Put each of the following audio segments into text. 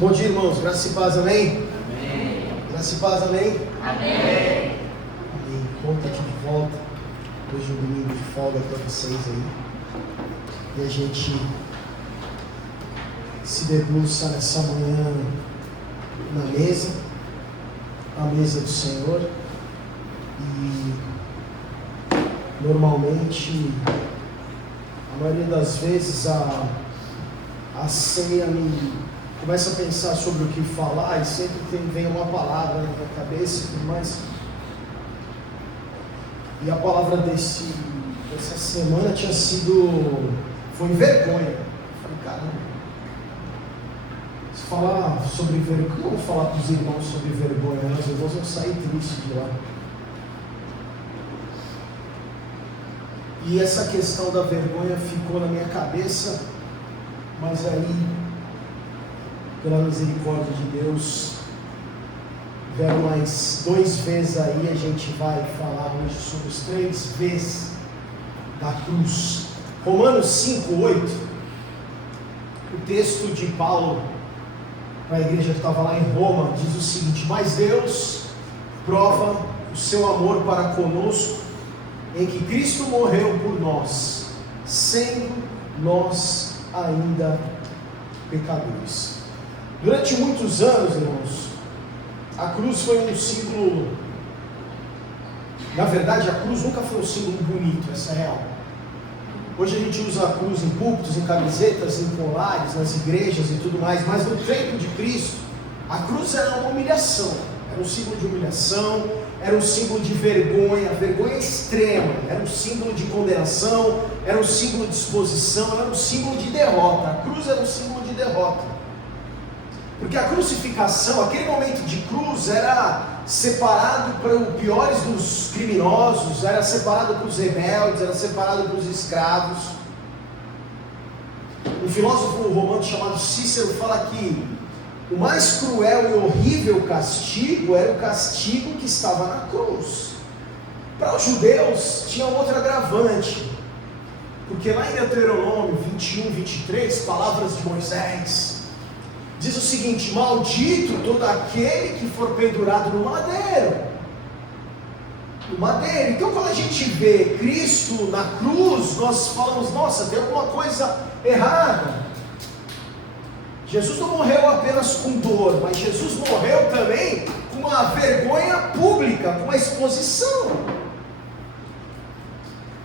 Bom dia, irmãos. Graça e paz, amém? Amém. Graça e paz, amém? Amém. Amém. Conta aqui de volta. Hoje é um domingo de folga para vocês aí. E a gente se debruça nessa manhã na mesa, a mesa do Senhor. E normalmente, a maioria das vezes, a ceia me começa a pensar sobre o que falar e sempre vem uma palavra na minha cabeça e tudo mais. E a palavra dessa semana foi vergonha. Eu falei, caramba, se falar sobre vergonha, como eu vou falar para os irmãos sobre vergonha? Os irmãos vão sair tristes de lá. E essa questão da vergonha ficou na minha cabeça, mas aí, pela misericórdia de Deus, vieram mais 2 vezes aí, a gente vai falar hoje sobre os 3 V's da cruz. Romanos 5:8, o texto de Paulo para a igreja que estava lá em Roma, diz o seguinte: mas Deus prova o seu amor para conosco, em que Cristo morreu por nós, sendo nós ainda pecadores. Durante muitos anos, irmãos, a cruz foi um símbolo. Na verdade, a cruz nunca foi um símbolo bonito, essa é real. Hoje a gente usa a cruz em púlpitos, em camisetas, em colares, nas igrejas e tudo mais, mas no tempo de Cristo, a cruz era uma humilhação, era um símbolo de humilhação, era um símbolo de vergonha extrema, era um símbolo de condenação, era um símbolo de exposição, era um símbolo de derrota. A cruz era um símbolo de derrota. Porque a crucificação, aquele momento de cruz, era separado para os piores dos criminosos, era separado para os rebeldes, era separado para os escravos. Um filósofo romano chamado Cícero fala que o mais cruel e horrível castigo era o castigo que estava na cruz. Para os judeus tinha outro agravante, porque lá em Deuteronômio 21:23, palavras de Moisés, diz o seguinte: maldito todo aquele que for pendurado no madeiro. No madeiro. Então, quando a gente vê Cristo na cruz, nós falamos, nossa, tem alguma coisa errada. Jesus não morreu apenas com dor, mas Jesus morreu também com uma vergonha pública, com uma exposição.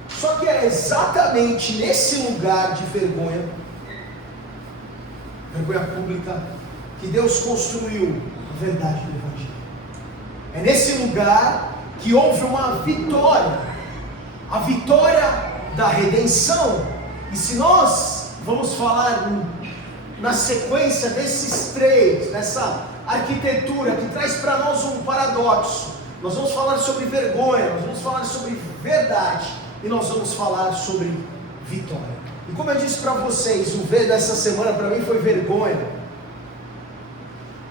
Só que é exatamente nesse lugar de vergonha pública, que Deus construiu a verdade do Evangelho. É nesse lugar que houve uma vitória, a vitória da redenção. E se nós vamos falar na sequência desses 3, nessa arquitetura que traz para nós um paradoxo, nós vamos falar sobre vergonha, nós vamos falar sobre verdade e nós vamos falar sobre vitória. E como eu disse para vocês, o V dessa semana para mim foi vergonha.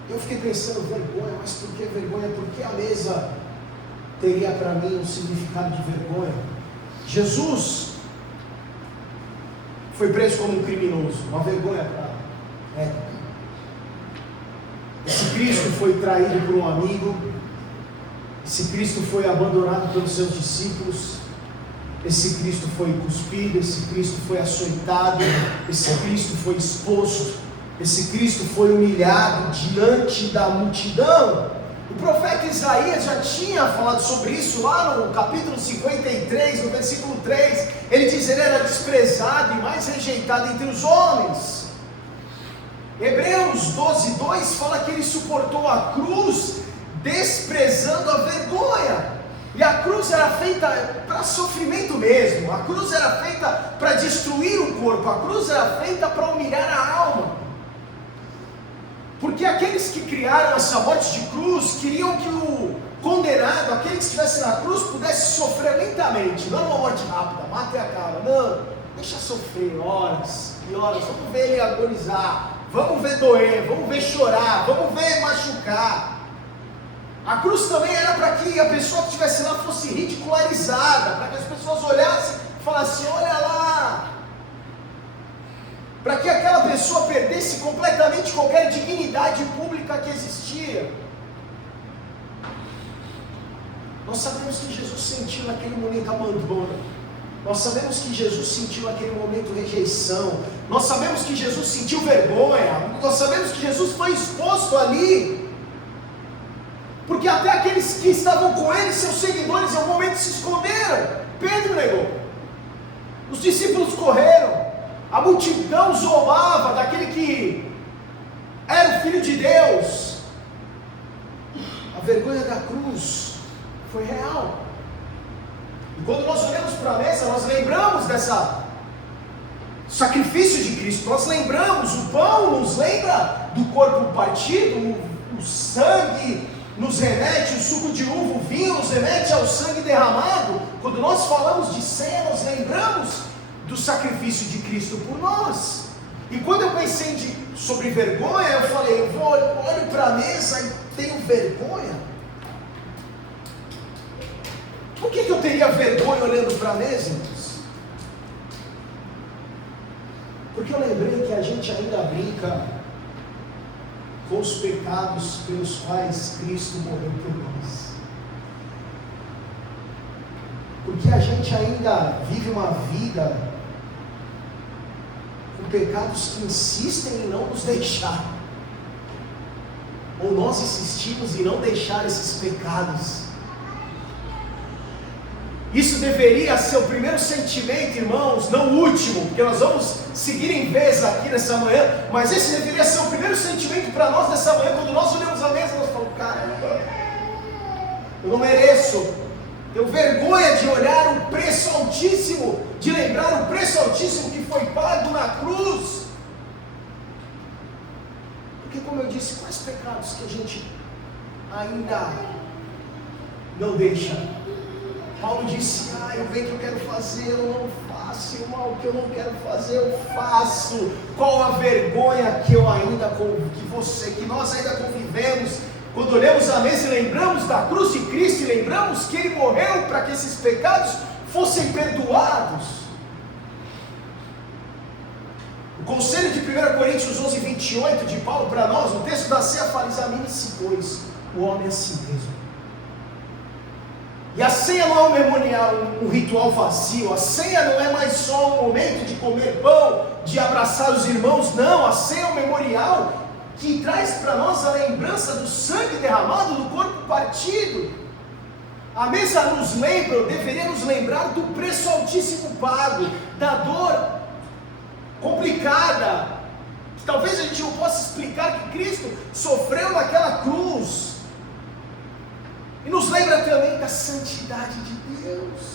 Eu fiquei pensando, vergonha, mas por que vergonha? Por que a mesa teria para mim um significado de vergonha? Jesus foi preso como um criminoso, uma vergonha para a época. Esse Cristo foi traído por um amigo, esse Cristo foi abandonado pelos seus discípulos, esse Cristo foi cuspido, esse Cristo foi açoitado, esse Cristo foi exposto, esse Cristo foi humilhado diante da multidão. O profeta Isaías já tinha falado sobre isso lá no capítulo 53, no versículo 3. Ele diz: ele era desprezado e mais rejeitado entre os homens. Hebreus 12:2 fala que ele suportou a cruz, desprezando a vergonha. E a cruz era feita para sofrimento mesmo, a cruz era feita para destruir o corpo, a cruz era feita para humilhar a alma. Porque aqueles que criaram essa morte de cruz queriam que o condenado, aquele que estivesse na cruz, pudesse sofrer lentamente, não uma morte rápida, mata e acaba, não, deixa sofrer horas e horas, vamos ver ele agonizar, vamos ver doer, vamos ver chorar, vamos ver machucar. A cruz também era para que a pessoa que estivesse lá fosse ridicularizada, para que as pessoas olhassem e falassem: olha lá, para que aquela pessoa perdesse completamente qualquer dignidade pública que existia. Nós sabemos que Jesus sentiu naquele momento abandono. Nós sabemos que Jesus sentiu naquele momento rejeição. Nós sabemos que Jesus sentiu vergonha. Nós sabemos que Jesus foi exposto ali. Porque até aqueles que estavam com ele, seus seguidores, em algum momento se esconderam. Pedro negou. Os discípulos correram. A multidão zombava daquele que era o Filho de Deus. A vergonha da cruz foi real. E quando nós olhamos para a mesa, nós lembramos dessa sacrifício de Cristo. Nós lembramos, o pão nos lembra do corpo partido, o sangue nos remete, o suco de uva, o vinho nos remete ao sangue derramado. Quando nós falamos de ceia, nós lembramos do sacrifício de Cristo por nós. E quando eu pensei sobre vergonha, eu falei, eu olho para a mesa e tenho vergonha. Por que eu teria vergonha olhando para a mesa, irmãos? Porque eu lembrei que a gente ainda brinca com os pecados pelos quais Cristo morreu por nós. Porque a gente ainda vive uma vida com pecados que insistem em não nos deixar. Ou nós insistimos em não deixar esses pecados. Isso deveria ser o primeiro sentimento, irmãos, não o último, porque nós vamos seguir em vez aqui nessa manhã, mas esse deveria ser o primeiro sentimento para nós nessa manhã. Quando nós olhamos a mesa, nós falamos, caramba, eu não mereço. Tenho vergonha de olhar o preço altíssimo, de lembrar o preço altíssimo que foi pago na cruz. Porque, como eu disse, quais pecados que a gente ainda não deixa? Paulo disse, o bem que eu quero fazer eu não faço, e o mal que eu não quero fazer eu faço. Qual a vergonha que eu ainda, que nós ainda convivemos, quando olhamos a mesa e lembramos da cruz de Cristo, e lembramos que Ele morreu para que esses pecados fossem perdoados. O conselho de 1 Coríntios 11, 28 de Paulo para nós, no texto da ceia, fala, examine-se, pois, o homem a si mesmo. E a ceia não é um memorial, um ritual vazio. A ceia não é mais só um momento de comer pão, de abraçar os irmãos. Não, a ceia é um memorial que traz para nós a lembrança do sangue derramado, do corpo partido. A mesa nos lembra, deveria nos lembrar do preço altíssimo pago, da dor complicada, que talvez a gente não possa explicar, que Cristo sofreu naquela cruz. E nos lembra também da santidade de Deus.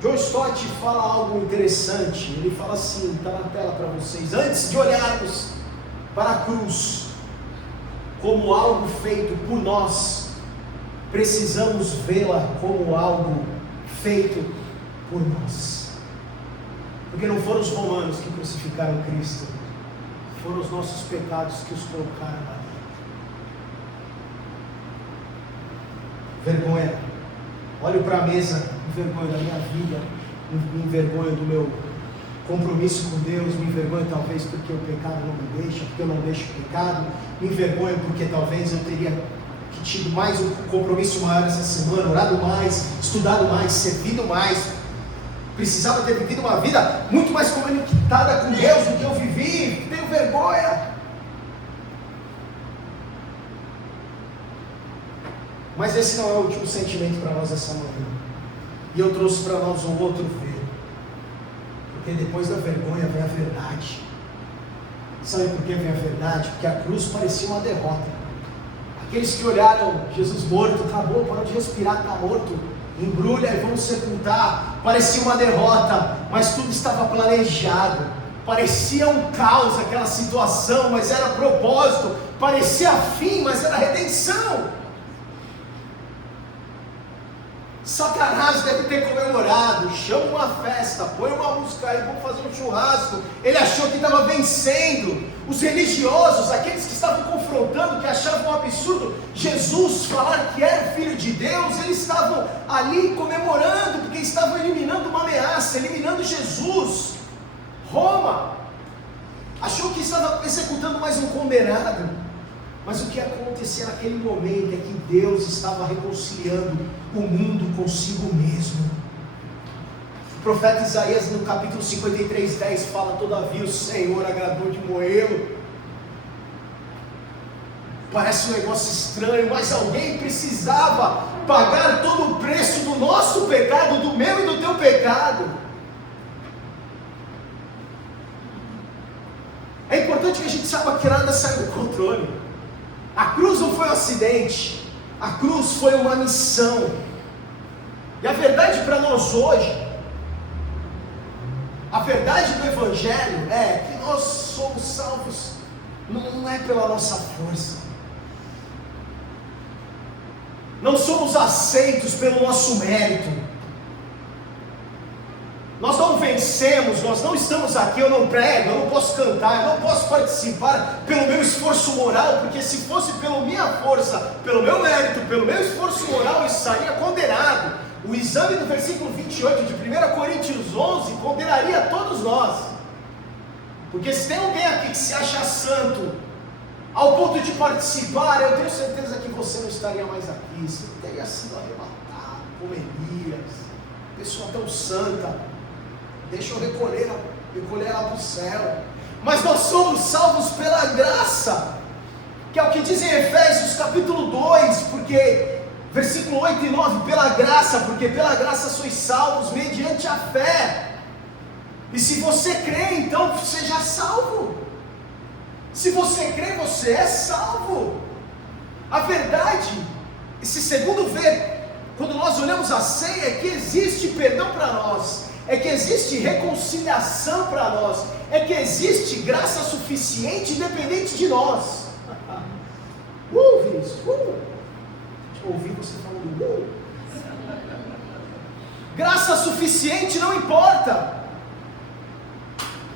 John Stott fala algo interessante. Ele fala assim, está na tela para vocês. Antes de olharmos para a cruz como algo feito por nós, precisamos vê-la como algo feito por nós. Porque não foram os romanos que crucificaram Cristo, foram os nossos pecados que os colocaram ali. Vergonha. Olho para a mesa, me envergonho da minha vida, me envergonho do meu compromisso com Deus, me envergonho talvez porque o pecado não me deixa, porque eu não deixo o pecado, me envergonho porque talvez eu teria tido mais um compromisso maior essa semana, orado mais, estudado mais, servido mais, precisava ter vivido uma vida muito mais conectada com Deus do que eu vivi. Tenho vergonha. Mas esse não é o último sentimento para nós essa manhã. E eu trouxe para nós um outro ver. Porque depois da vergonha vem a verdade. Sabe por que vem a verdade? Porque a cruz parecia uma derrota. Aqueles que olharam Jesus morto, acabou, parou de respirar, está morto, embrulha e vamos sepultar. Parecia uma derrota, mas tudo estava planejado. Parecia um caos aquela situação, mas era propósito. Parecia fim, mas era redenção. Satanás deve ter comemorado, chama uma festa, põe uma música aí, vamos fazer um churrasco. Ele achou que estava vencendo. Os religiosos, aqueles que estavam confrontando, que achavam um absurdo Jesus falar que era o Filho de Deus, eles estavam ali comemorando, porque estavam eliminando uma ameaça, eliminando Jesus. Roma achou que estava executando mais um condenado, mas o que acontecia naquele momento é que Deus estava reconciliando o mundo consigo mesmo. O profeta Isaías, no capítulo 53:10, fala: todavia o Senhor agradou de moê-lo. Parece um negócio estranho, mas alguém precisava pagar todo o preço do nosso pecado, do meu e do teu pecado. É importante que a gente saiba que nada sai do controle. A cruz não foi um acidente, a cruz foi uma missão. E a verdade para nós hoje, a verdade do Evangelho é que nós somos salvos, não é pela nossa força, não somos aceitos pelo nosso mérito. Nós não vencemos, nós não estamos aqui, eu não prego, eu não posso cantar, eu não posso participar pelo meu esforço moral, porque se fosse pela minha força, pelo meu mérito, pelo meu esforço moral, eu estaria condenado. O exame do versículo 28 de 1 Coríntios 11 condenaria a todos nós. Porque se tem alguém aqui que se acha santo, ao ponto de participar, eu tenho certeza que você não estaria mais aqui, você não teria sido arrebatado como Elias, pessoa tão santa. Deixa eu recolher ela para o céu. Mas nós somos salvos pela graça, que é o que diz em Efésios capítulo 2, porque versículo 8 e 9, pela graça, porque pela graça sois salvos mediante a fé. E se você crê, então seja salvo. Se você crê, você é salvo. A verdade, esse segundo ver, quando nós olhamos a ceia, é que existe perdão para nós, é que existe reconciliação para nós, é que existe graça suficiente independente de nós. Vinícius, deixa eu ouvir você falando. Graça suficiente não importa.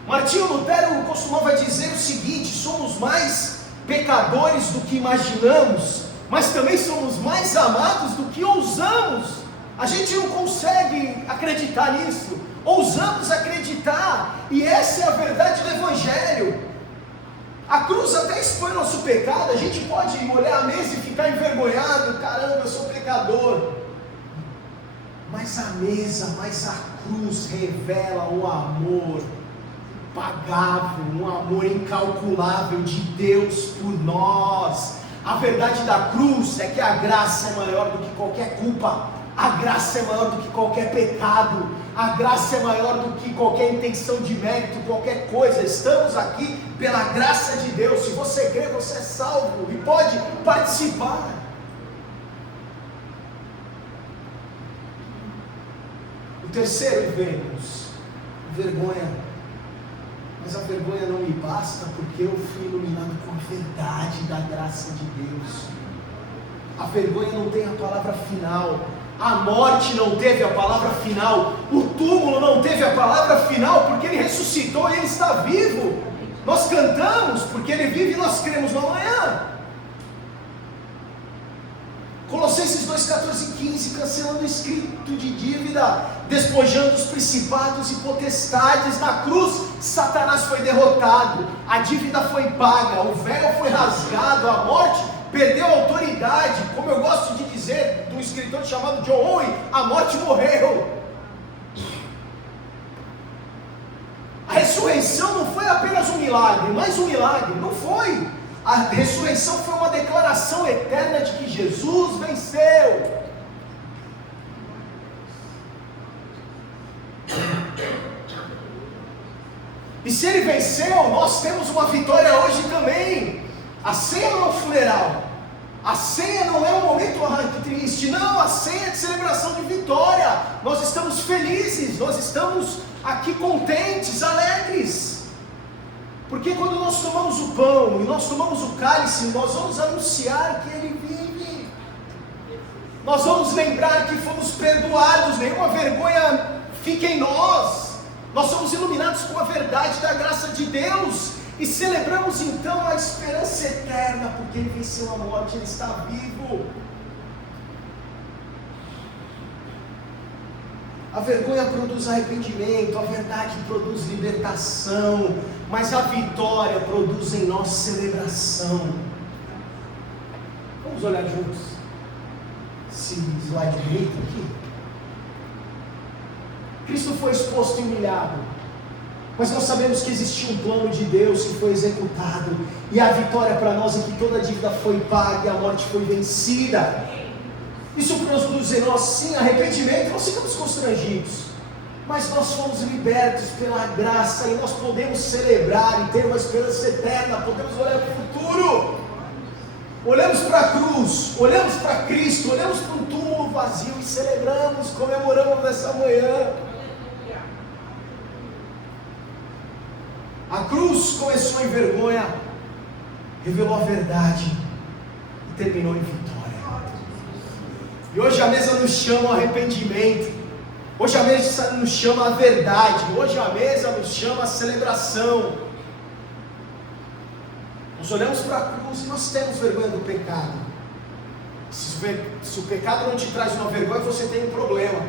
Martinho Lutero costumava dizer o seguinte: somos mais pecadores do que imaginamos, mas também somos mais amados do que ousamos. A gente não consegue acreditar nisso, ousamos acreditar, e essa é a verdade do Evangelho. A cruz até expõe nosso pecado, a gente pode olhar a mesa e ficar envergonhado, caramba, eu sou pecador, mas a mesa, mas a cruz revela o amor impagável, um amor incalculável de Deus por nós. A verdade da cruz é que a graça é maior do que qualquer culpa, a graça é maior do que qualquer pecado, a graça é maior do que qualquer intenção de mérito, qualquer coisa. Estamos aqui pela graça de Deus. Se você crê, você é salvo e pode participar. O terceiro, vemos vergonha. Mas a vergonha não me basta, porque eu fui iluminado com a verdade da graça de Deus. A vergonha não tem a palavra final, a morte não teve a palavra final, o túmulo não teve a palavra final, porque Ele ressuscitou e Ele está vivo. Nós cantamos porque Ele vive e nós cremos no amanhã. Colossenses 2, 14 e 15, cancelando o escrito de dívida, despojando os principados e potestades. Na cruz, Satanás foi derrotado, a dívida foi paga, o véu foi rasgado, a morte perdeu a autoridade. Como eu gosto de dizer, de um escritor chamado John Owen, a morte morreu. A ressurreição não foi apenas um milagre, mas um milagre, não foi. A ressurreição foi uma declaração eterna de que Jesus venceu. E se Ele venceu, nós temos uma vitória hoje também. A ceia não é um funeral, a ceia não é um momento triste, não, a ceia é de celebração de vitória. Nós estamos felizes, nós estamos aqui contentes, alegres. Porque quando nós tomamos o pão e nós tomamos o cálice, nós vamos anunciar que Ele vive. Nós vamos lembrar que fomos perdoados, nenhuma vergonha fica em nós. Nós somos iluminados com a verdade da graça de Deus e celebramos então a esperança eterna, porque Ele venceu a morte, Ele está vivo. A vergonha produz arrependimento, a verdade produz libertação, mas a vitória produz em nós celebração. Vamos olhar juntos esse slide bonito aqui. Cristo foi exposto e humilhado, mas nós sabemos que existia um plano de Deus que foi executado, e a vitória para nós é que toda a dívida foi paga e a morte foi vencida. Isso produz em nós sim arrependimento, nós ficamos constrangidos, mas nós fomos libertos pela graça e nós podemos celebrar e ter uma esperança eterna, podemos olhar para o futuro. Olhamos para a cruz, olhamos para Cristo, olhamos para um túmulo vazio e celebramos, comemoramos nessa manhã. A cruz começou em vergonha, revelou a verdade e terminou em vitória. E hoje a mesa nos chama ao arrependimento, hoje a mesa nos chama à verdade, hoje a mesa nos chama à celebração. Nós olhamos para a cruz e nós temos vergonha do pecado. Se o pecado não te traz uma vergonha, você tem um problema,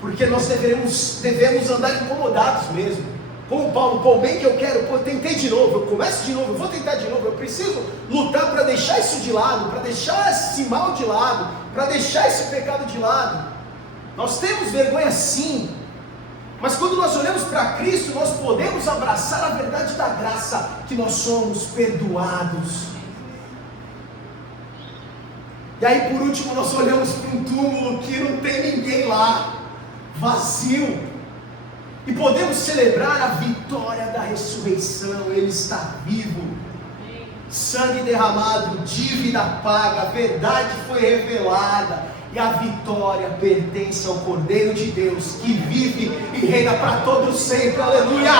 porque nós devemos andar incomodados mesmo. Como Paulo, bem que eu quero, eu tentei de novo, eu começo de novo, eu vou tentar de novo, eu preciso lutar para deixar isso de lado, para deixar esse mal de lado, para deixar esse pecado de lado. Nós temos vergonha sim, mas quando nós olhamos para Cristo, nós podemos abraçar a verdade da graça, que nós somos perdoados. E aí por último nós olhamos para um túmulo que não tem ninguém lá, vazio, e podemos celebrar a vitória da ressurreição. Ele está vivo, sangue derramado, dívida paga, a verdade foi revelada, e a vitória pertence ao Cordeiro de Deus, que vive e reina para todos sempre. Aleluia!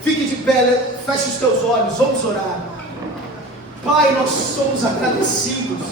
Fique de pé, feche os teus olhos, vamos orar. Pai, nós somos agradecidos.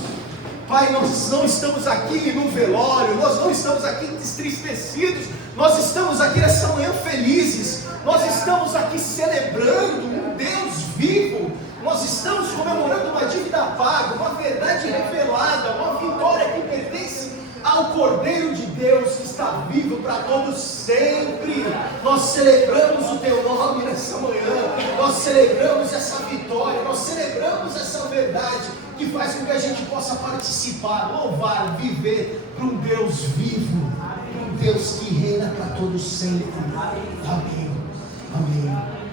Pai, nós não estamos aqui num velório, nós não estamos aqui entristecidos, nós estamos aqui nessa manhã felizes, nós estamos aqui celebrando um Deus vivo, nós estamos comemorando uma dívida paga, uma verdade revelada, uma vitória que pertence ao Cordeiro de Deus, que está vivo para todos sempre. Nós celebramos o Teu nome nessa manhã, nós celebramos essa vitória, nós celebramos essa verdade, que faz com que a gente possa participar, louvar, viver para um Deus vivo, um Deus que reina para todos sempre. Amém. Amém.